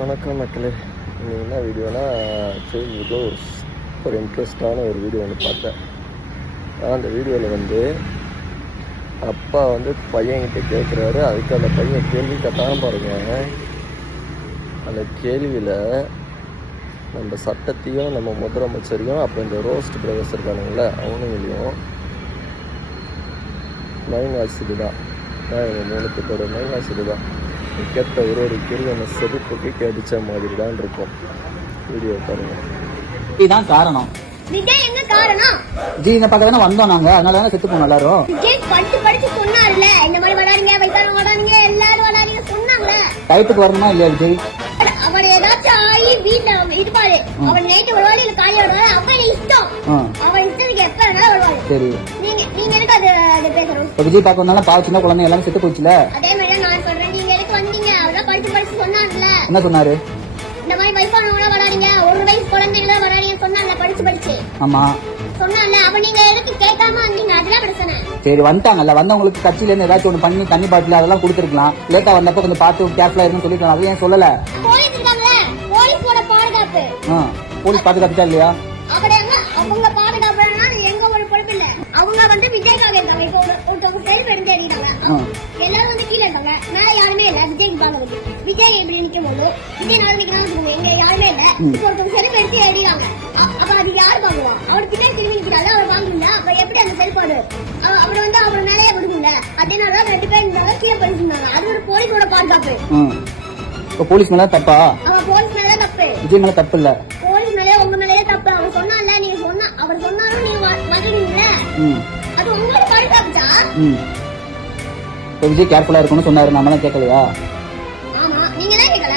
வணக்கம் மக்களே. இன்னைக்கு என்ன வீடியோனா, ஃபேஸ்புக்கில் ஒரு இன்ட்ரெஸ்டான ஒரு வீடியோ ஒன்று பார்த்தேன். அந்த வீடியோவில் அப்பா பையன்கிட்ட கேட்குறாரு. அதுக்கு அந்த பையன் கேள்வி கேட்டாலும் பாருங்க. அந்த கேள்வியில் நம்ம சட்டத்தையும் நம்ம முதலமைச்சரையும் அப்போ இந்த ரோஸ்ட் பிரதர்ஸ் இருக்கானுங்கள அவனுங்களையும் மைண்ட் வாசிது தான். இவங்க 3 பேரோட மைண்ட் வாசிது தான். கேட்ட ஒரு கேள்வி நம்ம செருப்புக்கு கேடிச்ச மாதிரி தான் இருக்கும். வீடியோ பாருங்க. இதுதான் காரணம். விஜய் என்ன காரணம்? விஜய் இந்த பக்கம் தானே வந்தோம் நாங்க, அதனால தானே செத்து போனோம் எல்லாரும். விஜய் படிச்சு சொன்னார்ல, இந்த மாதிரி வராதீங்க, வயசான வராதீங்க, எல்லாரும் வராதீங்க சொன்னாங்க. டைத்துக்கு வரணுமா இல்லையா விஜய்? அவர் ஏதாச்சும் ஆகி வீட்டுல இருப்பாரு. அவர் நைட்டு வருவாரு, இல்ல காலையில வருவாரு. அவன் இஷ்டம். அவன் இஷ்டத்துக்கு எப்ப வேணாலும் வருவாரு. சரி, நீங்க எனக்கு அது பேசுறோம். விஜய் பார்க்க வந்தாலும் பாவ சின்ன குழந்தை எல்லாமே செத்து போச்சுல. அதே மாதிரி நான் சொல்றேன், நீங்க எதுக்கு வந்தீங்க? அவர்தான் படிச்சு சொன்னார்ல. என்ன சொன்னாரு? இந்த மாதிரி வயசானவங்க வராதீங்க, 1 வயசு குழந்தைங்கள வராதீங்கன்னு சொன்னாங்க. படிச்சு ஆமா சொன்னாங்க. அப்ப நீங்க எதுக்கு கேட்காம வந்தீங்க? அதுதான் பிரச்சனை. சரி, வந்துட்டாங்கல்ல. வந்தவங்களுக்கு கட்சியில இருந்து ஏதாச்சும் ஒண்ணு பண்ணி தண்ணி பாட்டில் அதெல்லாம் கொடுத்துருக்கலாம். லேட்டா வந்தப்ப கொஞ்சம் பார்த்து கேர்ஃபுல்லா இருக்குன்னு சொல்லிக்கலாம். அது ஏன் சொல்லல? போலீஸ் இருக்காங்களே, போலீஸோட பாதுகாப்பு. போலீஸ் பாதுகாத்துட்டா இல்லையா? அவங்க பாதுகாப்புனா எங்க ஒரு பொறுப்பு இல்ல. அவங்க விஜய்க்காக இருக்காங்க. இப்போ ஒருத்தவங்க செல்ஃப் எடுத்து எறிகிறாங்க. எல்லாரும் கீழே இருக்காங்க, மேல யாருமே இல்ல. விஜய்க்கு பாக்குறது விஜய் எப்படி நிக்கும் போது விஜய் நாள் நிக்கிறாங்க, எங்க யாருமே இல்ல. இப்போ ஒருத்தவங்க செல்ஃப் எடுத்து எறிகிறாங்க. அப்ப அது யாரு பாக்குவா? அவர் பின்னாடி திரும்பி நிக்கிறாரு, அவர் வாங்குங்க. அப்ப எப்படி அந்த செல்ஃபாடு அவர் அவர் மேலேயே விடுங்க. அதனால 2 பேர் இருந்தாங்க, கீழே படிச்சிருந்தாங்க. அது ஒரு போலீஸோட பாதுகாப்பு. போலீஸ் மேல தப்பா? போலீஸ் மேல தப்பு, விஜய் மேல தப்பு இல்ல. போலீஸ் மேலே உங்க மேலேயே தப்பு. அவர் சொன்னால, நீங்க அவர் சொன்னாலும் நீங்க மதிக்கிறீங்களே, அது உங்களோட பாதுகாப்புச்சா? விஜய் கேர்ஃபுல்லா இருக்கணும்னு சொன்னாரு, நம்மளாம் கேட்கலையா? ஆமா, நீங்க தான் கேட்கல.